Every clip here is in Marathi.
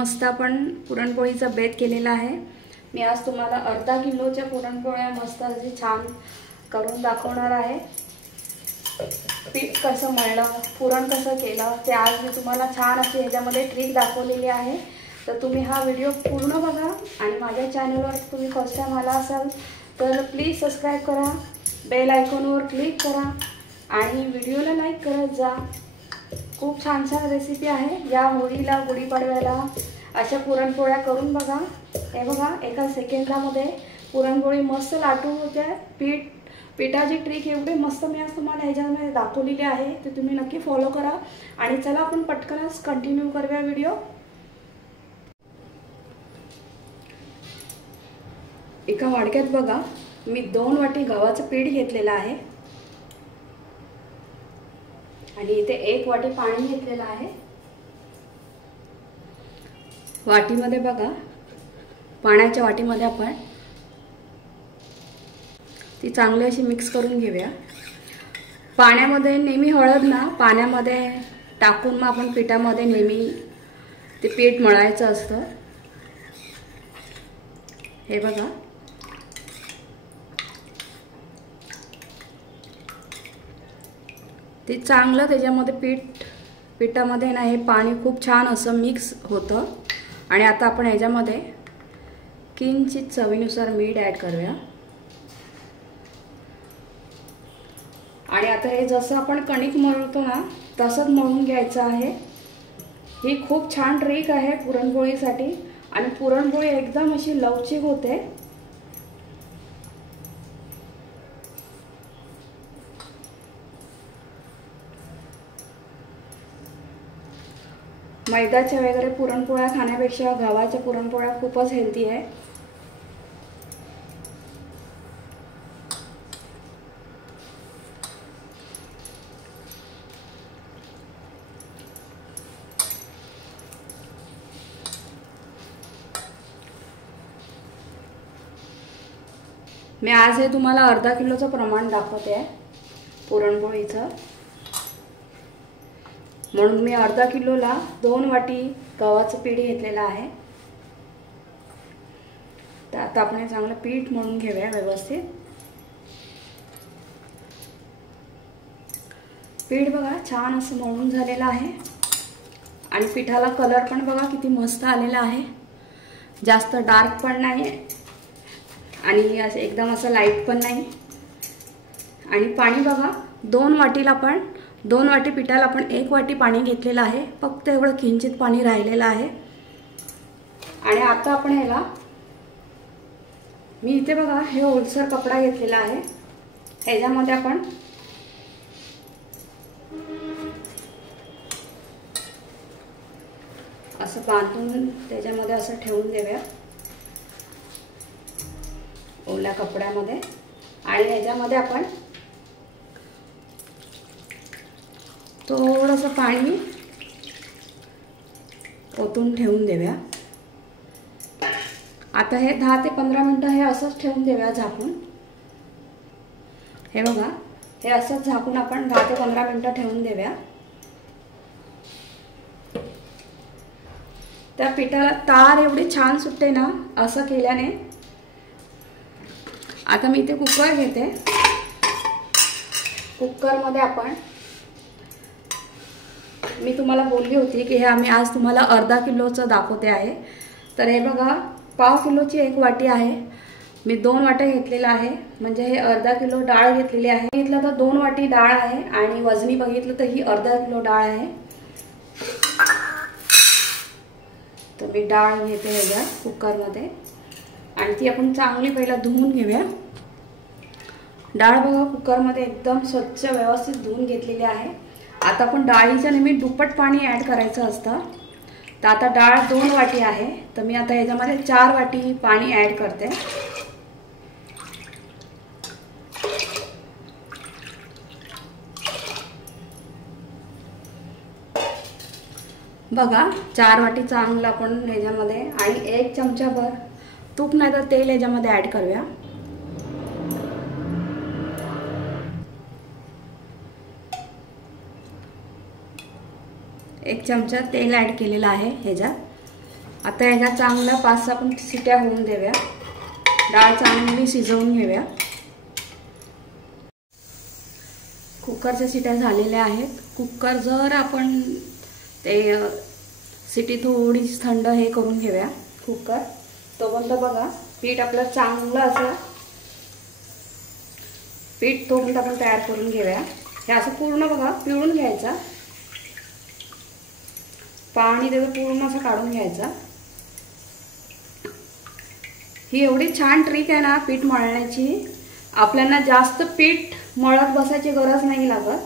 मस्त आपण पुरणपोळीचा बेत केलेला आहे। मी आज तुम्हाला अर्धा किलोच्या पुरणपोळ्या मस्त अशी छान करून दाखवणार आहे। पीठ कसं मळलं, पुरण कसं केलं ते आज मी तुम्हाला छान अशी ह्याच्यामध्ये ट्रिक दाखवलेली आहे। तर तुम्ही हा व्हिडिओ पूर्ण बघा आणि माझ्या चॅनलवर तुम्ही फर्स्ट टाइम आला असाल तर प्लीज सबस्क्राइब करा, बेल आयकॉनवर क्लिक करा आणि व्हिडिओला लाईक करत जा। खूप छान छान रेसिपी आहे। या होळीला गुढीपाडव्याला अशा पुरणपोळ्या करून बघा। हे बघा एका सेकंदामध्ये पुरणपोळी मस्त लाटून होते। पिठाची ट्रिक एवढी मस्त मी आज तुम्हाला ह्याच्यामध्ये दाखवलेली आहे, ते तुम्ही नक्की फॉलो करा। आणि चला आपण पटकनच कंटिन्यू करूया व्हिडिओ। एका वाडक्यात बघा मी 2 वाटी गव्हाचं पीठ घेतलेलं आहे आणि इथे 1 वाटी पाणी घेतलेलं आहे। वाटीमध्ये बघा, पाण्याच्या वाटीमध्ये आपण ती चांगली अशी मिक्स करून घेऊया। पाण्यामध्ये नेहमी हळद ना पाण्यामध्ये टाकून मग आपण पिठामध्ये नेहमी ते पीठ मळायचं असतं। हे बघा ते चांगलं त्याच्यामध्ये पिठामध्ये ना हे पाणी खूप छान असं मिक्स होतं। आणि आता आपण ह्याच्यामध्ये किंचित चवीनुसार मीठ ॲड करूया। आणि आता हे जसं आपण कणिक मळतो ना तसंच मळून घ्यायचं आहे। ही खूप छान ट्रिक आहे पुरणपोळीसाठी आणि पुरणपोळी एकदम अशी लवचिक होते। मैद्याच्या वगैरे पुरणपोळ्या खाण्यापेक्षा गव्हाच्या पुरणपोळ्या खूपच हेल्दी आहे। मी आज हे तुम्हाला अर्धा किलोचं प्रमाण दाखवते आहे पुरणपोळीचं, म्हणून मी अर्धा किलोला 2 वाटी गव्हाचं पीठ घेतलेलं आहे। तर आता आपण हे चांगलं पीठ मळून घेऊया व्यवस्थित। पीठ बघा छान असं मळून झालेलं आहे आणि पिठाला कलर पण बघा किती मस्त आलेला आहे। जास्त डार्क पण नाही आणि असं एकदम असं लाईट पण नाही। आणि पाणी बघा 2 वाटी पिठाला आपण 1 वाटी पाणी घेतलेलं आहे। फक्त एवढं किंचित पाणी राहिलेलं आहे। आणि आता आपण ह्याला मी इथे बघा हे ओलसर कपडा घेतलेला आहे, ह्याच्यामध्ये आपण असं बांधून त्याच्यामध्ये असं ठेवून देऊया ओल्या कपड्यामध्ये। आणि ह्याच्यामध्ये आपण थोडंसं पाणी ओतून ठेवून देऊया। आता हे 10 ते 15 मिनिटं हे असंच ठेवून देऊया झाकून। हे बघा हे असंच झाकून आपण 10 ते 15 मिनिटं ठेवून देऊया। त्या पिठाला तार एवढी छान सुटते ना असं केल्याने। आता मी इथे कुकर घेते, कुकरमध्ये आपण मी तुम्हाला बोलली होती की हे आम्ही आज तुम्हाला अर्धा किलोचं दाखवते आहे। तर हे बघा पाव किलोची 1 वाटी आहे, मी 2 वाट्या घेतलेला आहे, म्हणजे हे अर्धा किलो डाळ घेतलेली आहे। बघितलं तर 2 वाटी डाळ आहे आणि वजनी बघितलं तर ही अर्धा किलो डाळ आहे। तर मी डाळ घेते ह्याच्या कुकरमध्ये आणि ती आपण चांगली पहिला धुवून घेऊया। डाळ बघा कुकरमध्ये एकदम स्वच्छ व्यवस्थित धुवून घेतलेली आहे। आता आपण डाळीच्या नेहमी दुप्पट पाणी ॲड करायचं असतं। तर आता डाळ 2 वाटी आहे, तर मी आता ह्याच्यामध्ये 4 वाटी पाणी ॲड करते। बघा 4 वाटी चांगलं आपण ह्याच्यामध्ये आणि 1 चमचाभर तूप नाही तर तेल ह्याच्यामध्ये ॲड करूया। 1 चमचा तेल ॲड केलेला आहे ह्याच्यात। आता ह्याच्या चांगल्या 5-6 आपण शिट्या होऊन देऊया. डाळ चांगली शिजवून घेऊया. कुकरच्या शिट्या झालेल्या आहेत. कुकर जर आपण ते शिटी थोडी थंड हे करून घेऊया कुकर. तोपर्यंत बघा पीठ आपलं चांगलं असं पीठ तोपर्यंत आपण तयार करून घेऊया. हे असं पूर्ण बघा पिळून घ्यायचा. पाणी त्याचं पूर्ण असं काढून घ्यायचा. ही एवढी छान ट्रिक आहे ना पीठ मळण्याची. आपल्याला जास्त पीठ मळत बसायची गरज नाही लागत.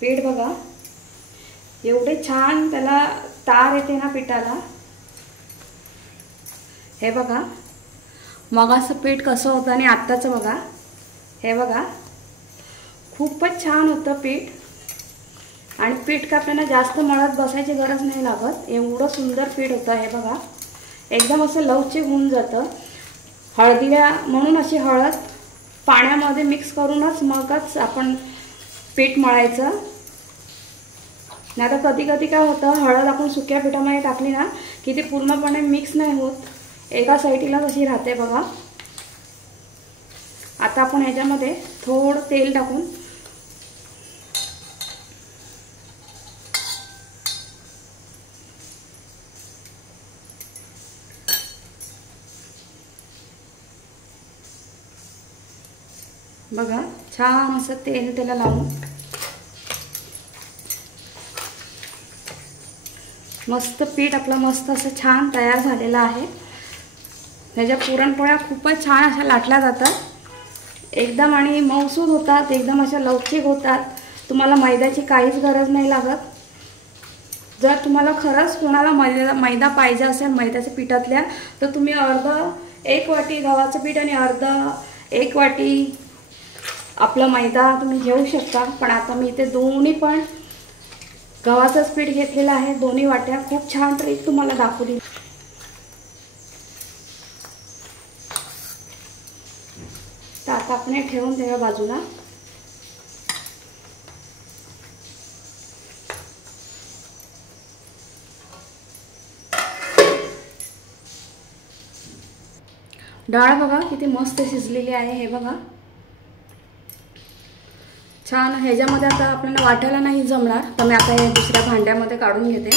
पीठ बघा एवढे छान त्याला तार येते ना पिठाला. हे बघा मगाचं पीठ कसं होतं आणि आत्ताचं बघा. हे बघा खूपच छान होतं पीठ. आणि पीठ का आपल्याला जास्त मळत बसायची गरज नाही लागत. एवढं सुंदर पीठ होतं. हे बघा एकदम असं लवचिक होऊन जातं. हळदीला म्हणून अशी हळद पाण्यामध्ये मिक्स करूनच मगच आपण पीठ मळायचं. नाही तर कधी कधी काय होतं हळद आपण सुक्या पिठामध्ये टाकली ना की ती पूर्णपणे मिक्स नाही होत. एका साईडला कशी राहते बघा. आता आपण ह्याच्यामध्ये थोडं तेल टाकून बघा छान असं तेल त्याला लावून मस्त पीठ आपलं मस्त असं छान तयार झालेलं आहे. त्याच्या पुरणपोळ्या खूपच छान अशा लाटल्या जातात एकदम आणि मऊसूद होतात. एकदम अशा लवचिक होतात. तुम्हाला मैद्याची काहीच गरज नाही लागत. जर तुम्हाला खरंच कोणाला मैदा पाहिजे असेल मैद्याच्या पिठातल्या तर तुम्ही एक वाटी गव्हाचं पीठ आणि 1 वाटी आपला मैदा तुम्ही घेऊ शकता. पण आता मी इथे दोन्ही पण गव्हाचंच पीठ घेतलेलं आहे. दोन्ही वाट्या. खूप छान ट्रिक तुम्हाला दाखवली. तर आता आपण ठेवून देऊया बाजूला. डाळ बघा किती मस्त शिजलेली आहे. हे बघा छान. ह्याच्यामध्ये आता आपल्याला वाटायला नाही जमणार तर मी आता हे दुसऱ्या भांड्यामध्ये काढून घेते.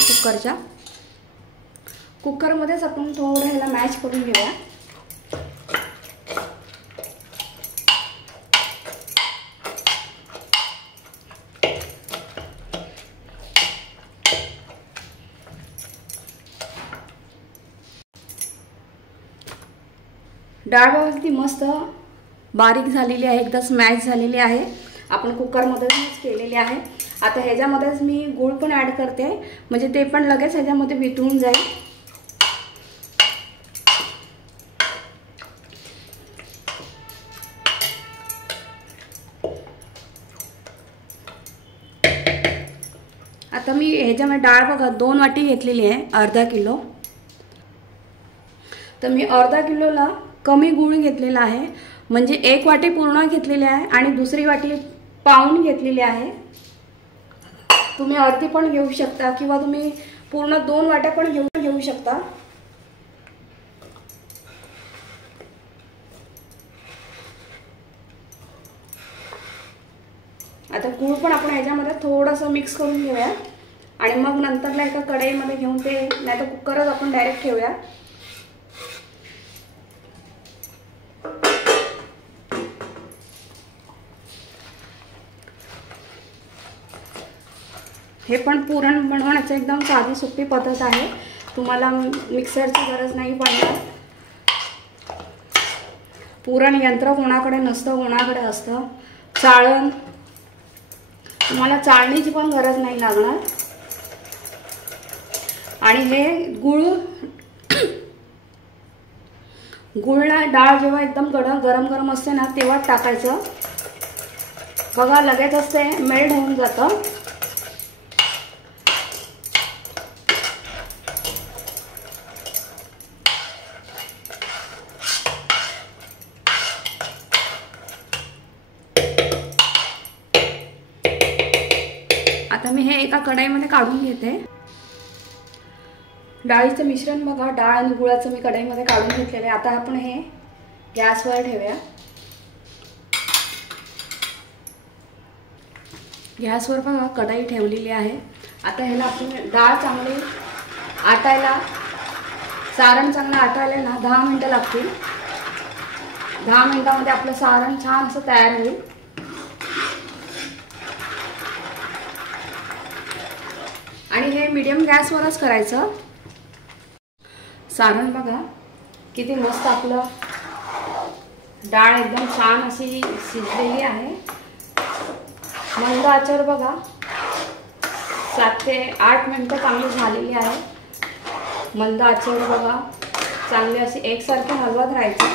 कुकरमध्येच आपण थोडं ह्याला मॅश करून घेऊया. डाळ बघा किती मस्त बारीक झालेली आहे. एकदा स्मॅश झालेली आहे. आपण कुकरमध्येच केलेली आहे. आता ह्याच्यामध्येच मी गूळ पण ॲड करते म्हणजे ते पण लगेच ह्याच्यामध्ये वितळून जाईल. आता मी ह्याच्यामध्ये डाळ बघा 2 वाटी घेतलेली आहे. अर्धा किलो. तर मी अर्धा किलोला कमी गूळ घेतलेला आहे. म्हणजे 1 वाटी पूर्ण घेतलेली आहे आणि दुसरी वाटी पाऊण घेतलेली आहे. तुम्ही अर्धी पण घेऊ शकता किंवा तुम्ही पूर्ण 2 वाट्या पण घेऊ शकता. आता गूळ पण आपण ह्याच्यामध्ये थोडंसं मिक्स करून घेऊया आणि मग नंतरला एका कढईमध्ये घेऊन ते नाहीतर कुकरच आपण डायरेक्ट ठेवूया. हे पण पुरण बनवण्याची एकदम साधी सोपी पद्धत आहे. तुम्हाला मिक्सरची गरज नाही पडणार. पुरण यंत्र कोणाकडे नसतं, कोणाकडे असतं. चाळण तुम्हाला चाळणीची पण गरज नाही लागणार. आणि हे गुळला डाळ जेव्हा एकदम गरम असते ना तेव्हाच टाकायचं. बघा लगेचच ते मेल्ट होऊन जातं. आता मी हे कढईमध्ये काढून घेते। डाळीचं मिश्रण बघा, डाळ आणि गुळाचं मी कढईमध्ये काढून घेतलेलं आहे। आता आपण हे गॅसवर ठेवूया। गॅसवर बघा कढई ठेवलेली आहे। आता ह्याला आपण डाळ चांगली आटायला, सारण चांगलं आटायला ना 10 मिनिटं लागतील। 10 मिनिटांमध्ये आपलं सारण छान असं तयार होईल। आणि हे मीडियम गॅसवरच करायचं। सारण बघा किती मस्त आपलं डाळ एकदम छान अशी शिजलेली आहे। मंद आचेवर बघा 7 ते 8 मिनिटं चांगली झालेली आहे। मंद आचेवर बघा चांगली अशी एकसारखी हलवत राहायची,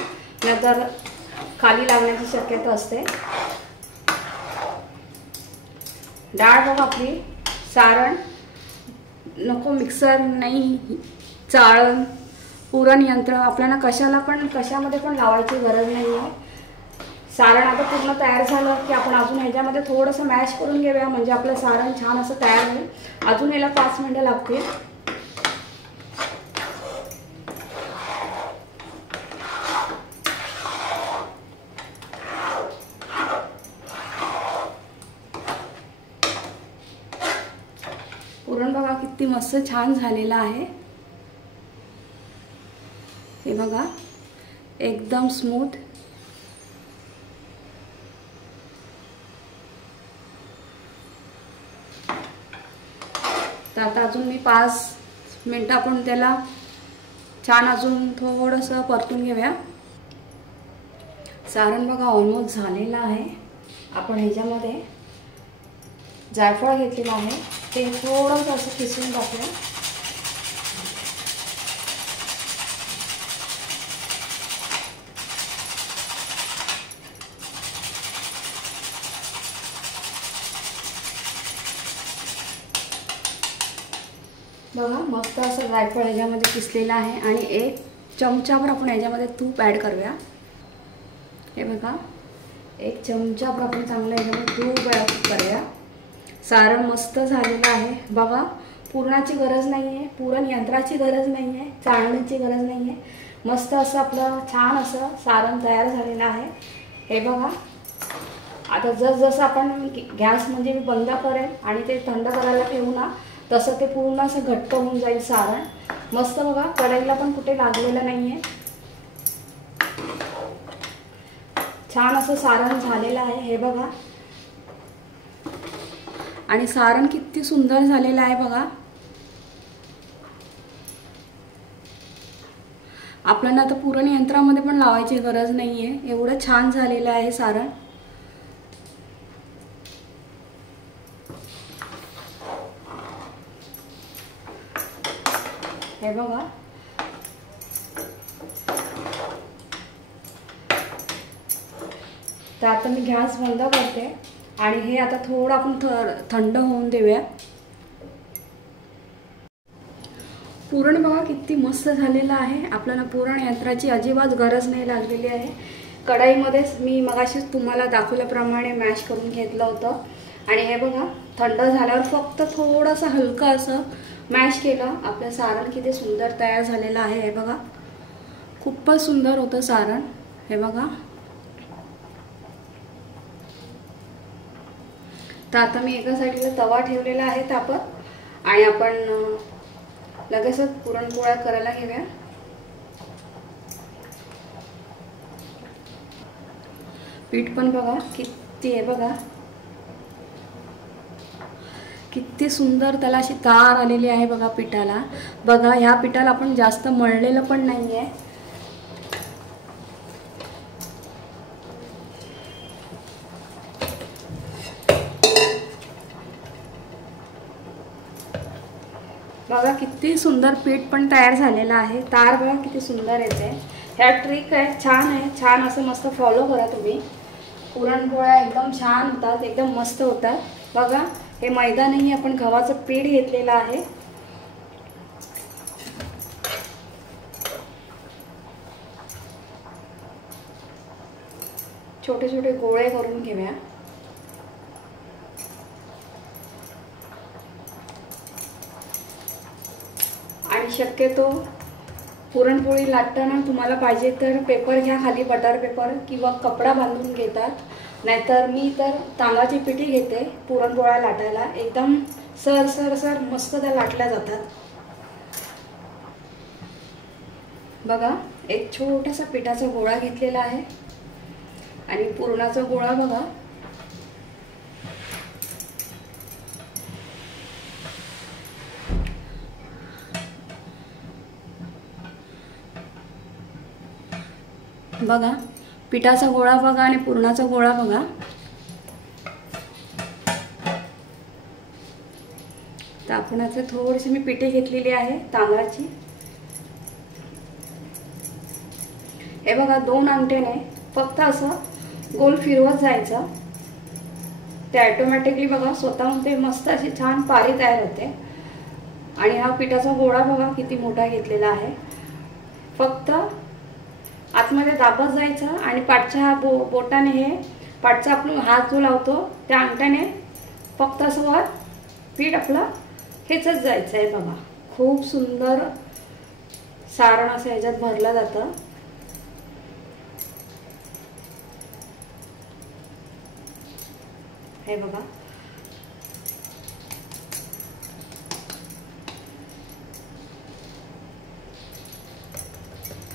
नाहीतर खाली लागण्याची शक्यता असते। डाळ बघा आपली, सारण नको मिक्सर नाही, चाळण, पुरण यंत्र आपल्याला कशामध्ये पण लावायची गरज नाही आहे। सारण आता पूर्ण तयार झालं की आपण अजून ह्याच्यामध्ये थोडंसं मॅश करून घेऊया, म्हणजे आपलं सारण छान असं तयार होईल। अजून याला 5 मिनिटं लागतील। पुरण बघा किती मस्त छान झालेलं आहे। हे बघा एकदम स्मूथ। तर आता अजून मी 5 मिनिटं आपण त्याला छान अजून थोडंसं परतून घेऊया। सारण बघा ऑलमोस्ट झालेलं आहे। आपण ह्याच्यामध्ये जायफळ घेतलेलं आहे, ते थोडंसं असं किसून टाकूया। बघा मस्त असं जायफळ ह्याच्यामध्ये किसलेलं आहे। आणि 1 चमचाभर आपण ह्याच्यामध्ये तूप ॲड करूया। हे बघा 1 चमचाभर आपण चांगलं ह्याच्यामध्ये तूप ॲड करूया। सारण मस्त झालेलं आहे बघा। पुरणाची गरज नाही आहे, पुरण यंत्राची गरज नाही आहे, चाळण्याची गरज नाही आहे। मस्त असं आपलं छान असं सारण तयार झालेलं आहे। हे बघा आता जसं आपण गॅस म्हणजे मी बंद करेल आणि ते थंड करायला ठेवू ना, तसं ते पूर्ण असं घट्ट होऊन जाईल सारण। मस्त बघा कढईला पण कुठे लागलेलं नाही आहे, छान असं सारण झालेलं आहे। हे बघा आणि सारण किती सुंदर झालेलं आहे बघा। आपल्याला आता पुरण यंत्रामध्ये पण लावायची गरज नाही आहे, एवढं छान झालेलं आहे सारण। हे बघा तर आता मी गॅस बंद करते आणि हे आता थोडं आपण थंड होऊन देऊया। पुरण बघा किती मस्त झालेलं आहे। आपल्याला पुरण यंत्राची अजिबात गरज नाही लागलेली आहे। कढईमध्येच मी मगाशीच तुम्हाला दाखवल्याप्रमाणे मॅश करून घेतलं होतं। आणि हे बघा थंड झाल्यावर फक्त थोडंसं हलकं असं मॅश केलं, आपलं सारण किती सुंदर तयार झालेलं आहे। हे बघा खूपच सुंदर होतं सारण। हे बघा तर आता मी एका साईडला तवा ठेवलेला आहे तापत आणि आपण लगेचच पुरणपोळ्या करायला घेऊया। पीठ पण बघा किती आहे बघा, किती सुंदर त्याला अशी तार आलेली आहे बघा पिठाला। बघा ह्या पिठाला आपण जास्त मळलेलं पण नाहीये। बघा किती सुंदर पीठ पण तयार झालेलं आहे। तार बघा किती सुंदर येते। ह्या ट्रिक आहे, छान आहे, छान असं मस्त फॉलो करा तुम्ही। पुरणपोळ्या एकदम छान होतात, एकदम मस्त होतात। बघा हे मैदा नाही, आपण गव्हाचं पीठ घेतलेलं आहे। छोटे छोटे गोळे करून घेऊया। आणि शक्यतो पुरणपोळी लाटताना तुम्हाला पाहिजे तर पेपर घ्या, खाली बटर पेपर किंवा कपडा बांधून घेतात. नाहीतर मी तर तांदळाची पिठी घेते पुरणपोळ्या लाटायला. एकदम सर सर सर मस्त त्या लाटल्या जातात. बघा, एक छोटासा पिठाचा गोळा घेतलेला आहे आणि पुरणाचा गोळा बघा बघा, पिठाचा गोळा बघा आणि पुरणाचा गोळा बघा. तर आपण आता थोडीशी मी पिठी घेतलेली आहे तांदळाची. हे बघा, 2 अंगठ्याने फक्त असं गोल फिरवत जायचं. ते ऑटोमॅटिकली बघा स्वतःहून ते मस्त अशी छान पारी तयार होते. आणि हा पिठाचा गोळा बघा किती मोठा घेतलेला आहे. फक्त आतमध्ये दाबत जायचं आणि पाठच्या बोटाने हे पाठचा आपण हात जो लावतो त्या अंगठ्याने फक्त असं वर पीठ आपलं खेचत जायचं आहे. बघा, खूप सुंदर सारण असं ह्याच्यात भरलं जातं. हे बघा,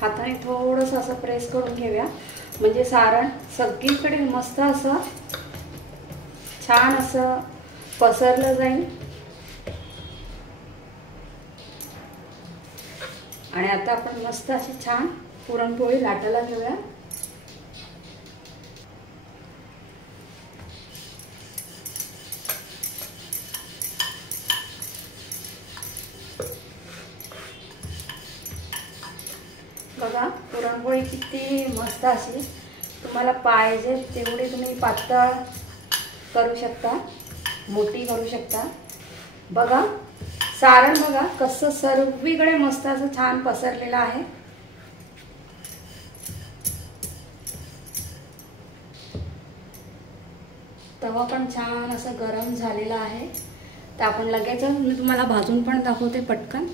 हाताने थोडंसं असं प्रेस करून घेऊया म्हणजे सारण सगळीकडे मस्त असं छान असं पसरलं जाईल. आणि आता आपण मस्त अशी छान पुरणपोळी लाटायला घेऊया. बघा, पुरणपोळी किती मस्त अशी तुम्हाला पाहिजे तेवढी तुम्ही पातळ करू शकता, मोठी करू शकता. बघा, सारण बघा कसं सर्वीकडे मस्त असं छान पसरलेलं आहे. तवा पण छान असं गरम झालेला आहे. तर आपण लगेच मी तुम्हाला भाजून पण दाखवते पटकन.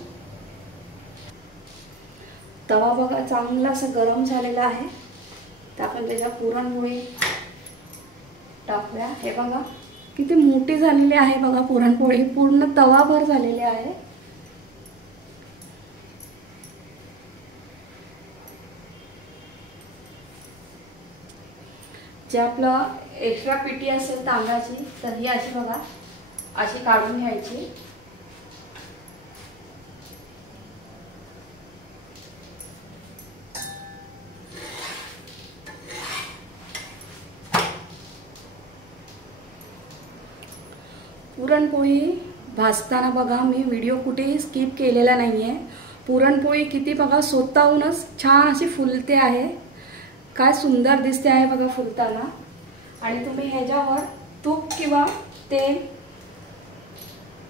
तवा बघा चांगला असं गरम झालेला आहे. तर आपण त्याच्या पुरणपोळी टाकूया. हे बघा किती मोठी झालेली आहे. बघा, पुरणपोळी पूर्ण तवाभर झालेली आहे. जे आपलं एक्स्ट्रा पिठी असेल तांदळाची तर ही अशी बघा अशी काढून घ्यायची. पुरणपोळी भाजताना बघा मी व्हिडिओ कुठेही स्किप केलेला नाही आहे. पुरणपोळी किती बघा स्वतःहूनच छान अशी फुलते आहे. काय सुंदर दिसते आहे बघा फुलताना. आणि तुम्ही ह्याच्यावर तूप किंवा तेल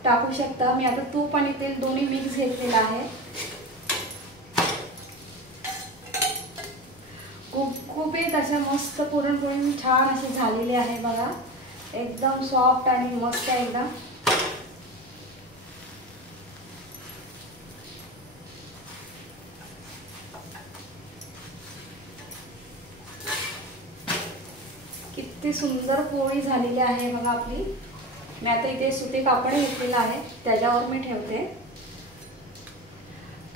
टाकू शकता. मी आता तूप आणि तेल दोन्ही मिक्स घेतलेलं आहे. खूप अशा मस्त पुरणपोळी छान अशी झालेली आहे बघा. एकदम सॉफ्ट आणि मस्त एकदम. किती सुंदर पोळी झालेली आहे बघा आपली. मी आता इथे सुती कापड घेतलेलं आहे त्याच्यावर मी ठेवते.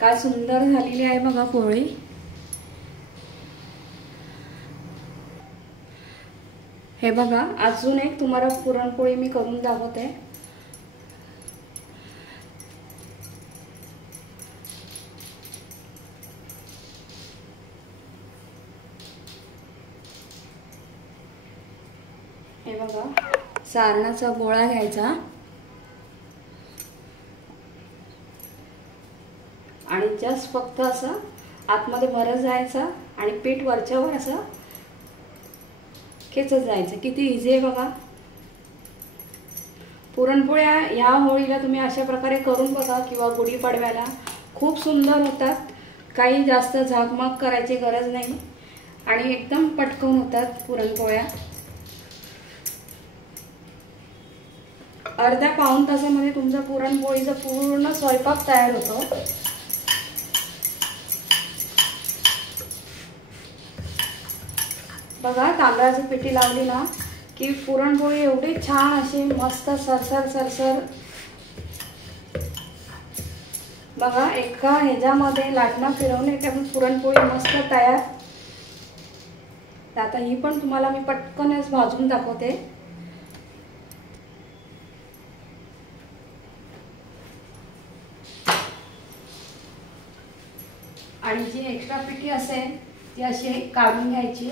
काय सुंदर झालेली आहे बघा पोळी. हे बघा, अजून एक तुम्हाला पुरणपोळी मी करून दाखवते. हे बघा, सारणाचा गोळा घ्यायचा आणि जस्ट फक्त असं आतमध्ये भरत जायचं आणि पीठ वरच्यावर असं खेचत जायचं. किती इझी आहे बघा. पुरणपोळ्या ह्या होळीला तुम्ही अशा प्रकारे करून बघा किंवा गुढीपाडव्याला खूप सुंदर होतात. काही जास्त झागमाग करायची गरज नाही आणि एकदम पटकन होतात पुरणपोळ्या. अर्ध्या पाऊण तासामध्ये तुमचा पुरणपोळीचा पूर्ण स्वयंपाक तयार होतो. बघा तांदळाची पिठी लावली ना की पुरणपोळी एवढी छान अशी मस्त सरसर सरसर। बघा एका ह्याच्यामध्ये लाटणं फिरवणे की आपण पुरणपोळी मस्त तयार। आता ही पण तुम्हाला मी पटकनच भाजून दाखवते। आणि जी एक्स्ट्रा पिठी असेल ती अशी काढून घ्यायची।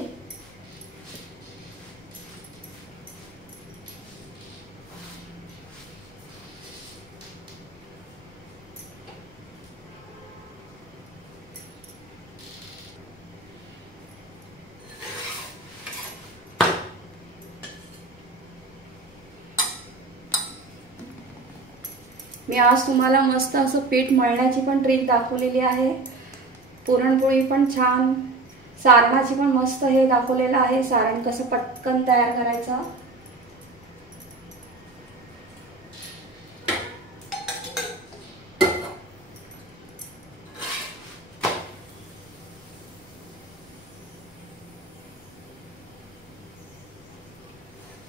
मी आज तुम्हाला मस्त असं पीठ मळण्याची पण ट्रिक दाखवलेली आहे। पुरणपोळी पण छान, सारणाची पण मस्त हे दाखवलेलं आहे, सारण कसं पटकन तयार करायचं।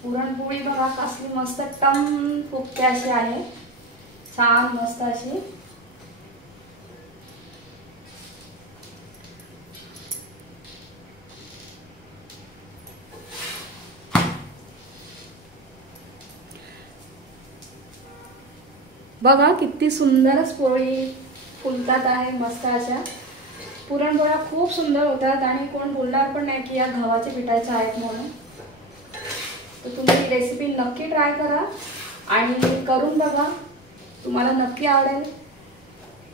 पुरणपोळी बघा कसली मस्त टम फुगते अशी आहे, छान मस्त अशी। बघा किती सुंदरच पोळी फुलतात आहे मस्त अशा। पुरणपोळ्या खूप सुंदर होतात आणि कोण बोलणार पण नाही की या गव्हाच्या पिठाच्या आहेत म्हणून। तर तुम्ही ही रेसिपी नक्की ट्राय करा आणि करून बघा, तुम्हाला नक्की आवडेल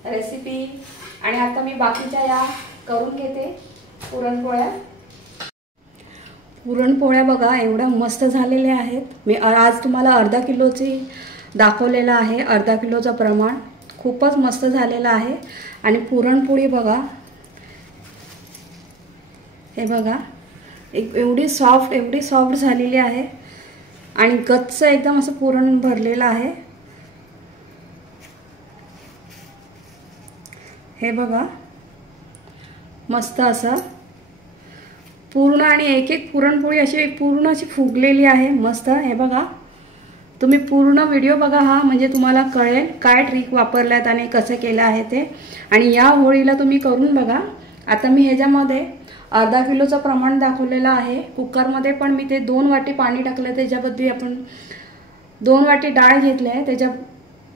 रेसिपी। आणि आता मी बाकीच्या या करून घेते पुरणपोळ्या। पुरणपोळ्या बघा एवढ्या मस्त झालेल्या आहेत। मी आज तुम्हाला अर्धा किलोची दाखवलेलं आहे, अर्धा किलोचं प्रमाण खूपच मस्त झालेलं आहे। आणि पुरणपोळी बघा, हे बघा एवढी सॉफ्ट झालेली आहे आणि गच्च एकदम असं पुरण भरलेलं आहे। हे बघा मस्त असं पूर्ण, आणि एक एक पुरणपोळी अशी पूर्ण अशी फुगलेली आहे मस्त। हे बघा तुम्ही पूर्ण व्हिडिओ बघा हा, म्हणजे तुम्हाला कळेल काय ट्रिक वापरल्यात आणि कसं केलं आहे ते। आणि या होळीला तुम्ही करून बघा। आता मी ह्याच्यामध्ये अर्धा किलोचं प्रमाण दाखवलेलं आहे। कुकरमध्ये पण मी ते 2 वाटी पाणी टाकलं, त्याच्याबद्दल आपण 2 वाटी डाळ घेतली आहे, त्याच्या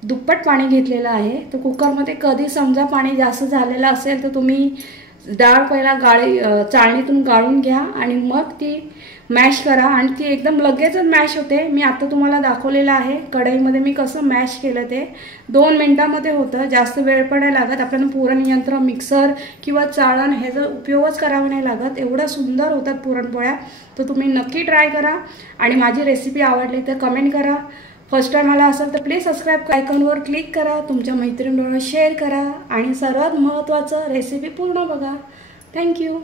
दुप्पट पाणी घेतलेलं आहे। तर कुकरमध्ये कधी समजा पाणी जास्त झालेलं असेल तर तुम्ही डाळ पहिला चाळणीतून गाळून घ्या आणि मग ती मॅश करा आणि ती एकदम लगेचच मॅश होते। मी आता तुम्हाला दाखवलेलं आहे कढईमध्ये मी कसं मॅश केलं ते 2 मिनिटांमध्ये होतं, जास्त वेळ पण नाही लागत। आपल्याला पुरण यंत्र मिक्सर किंवा चाळण ह्याचा उपयोगच करावा नाही लागत, एवढं सुंदर होतात पुरणपोळ्या। तर तुम्ही नक्की ट्राय करा आणि माझी रेसिपी आवडली तर कमेंट करा। फर्स्ट टाइम आला असेल तर प्लीज सबस्क्राइब आयकॉनवर क्लिक करा, तुमच्या मैत्रिणींबरोबर शेअर करा आणि सर्वात महत्त्वाचं रेसिपी पूर्ण बघा। थँक्यू।